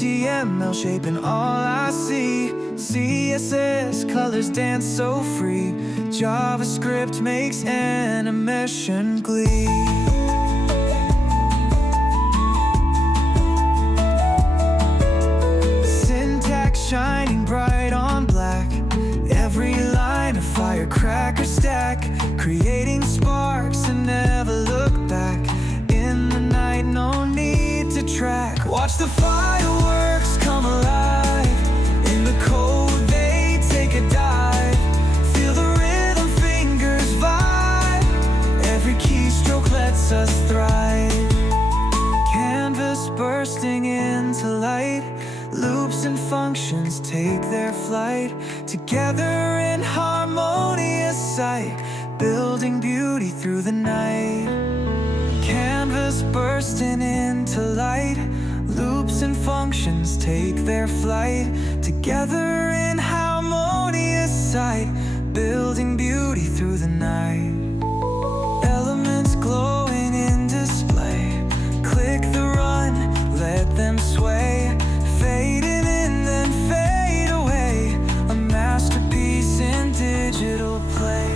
HTML shaping all I see. CSS colors dance so free. JavaScript makes animation glee. Syntax shining bright on black. Every line a firecracker stack, creating sparks and never look back. In the night, no need to track. Watch the fireworks come alive. In the code, they take a dive. Feel the rhythm, fingers vibe. Every keystroke lets us thrive. Canvas bursting into light. Loops and functions take their flight. Together in harmonious sight, building beauty through the night. Canvas bursting into light. Loops and functions take their flight. Together in harmonious sight, building beauty through the night. Elements glowing in display. Click the run, let them sway. Fading in, then fade away. A masterpiece in digital play.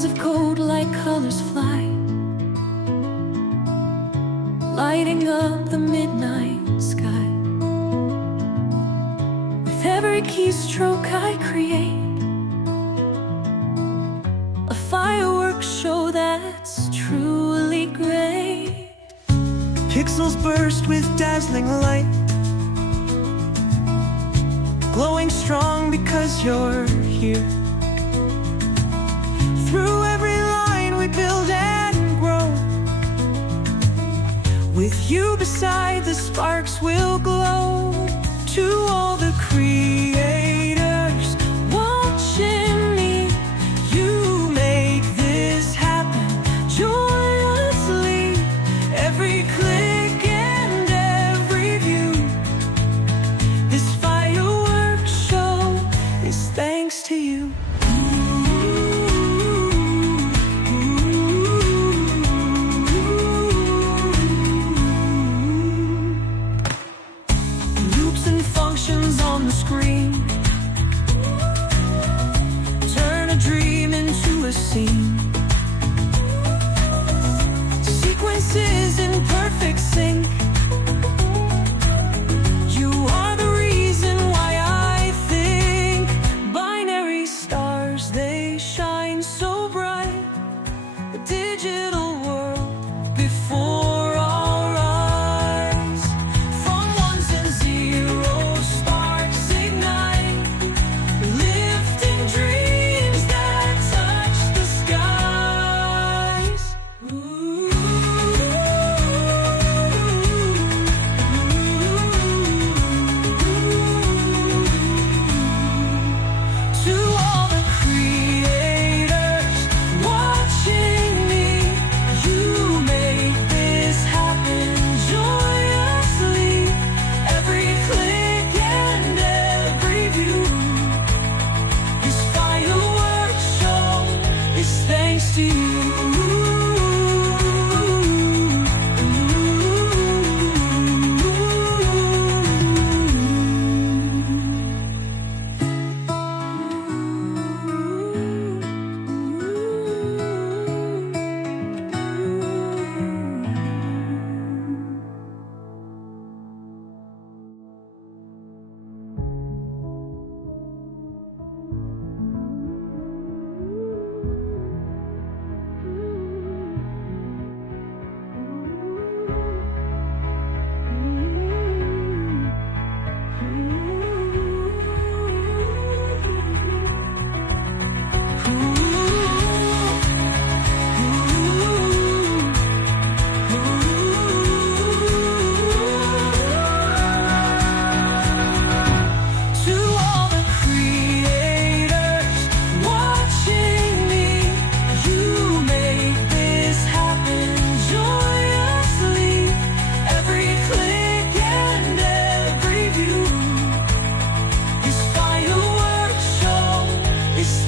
Lines of code like colors fly, lighting up the midnight sky. With every keystroke I create a fireworks show that's truly great. Pixels burst with dazzling light, glowing strong because you're here. Through every line we build and grow. With you beside, the sparks will glow. To all the creators watching me, you make this happen joyously. Every click and every view, this fireworks show is thanks to you. On the screen turn a dream into a scene. Sequences in perfect sync. You are the reason why I think. Binary stars, they shine so bright. The digital world before our eyes. From ones and zeros, lifting dreams that touch the skies. To all the creators watching me, you make this happen joyously. Every click and every view, this fireworks show is thanks to you.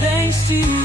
Thanks to you.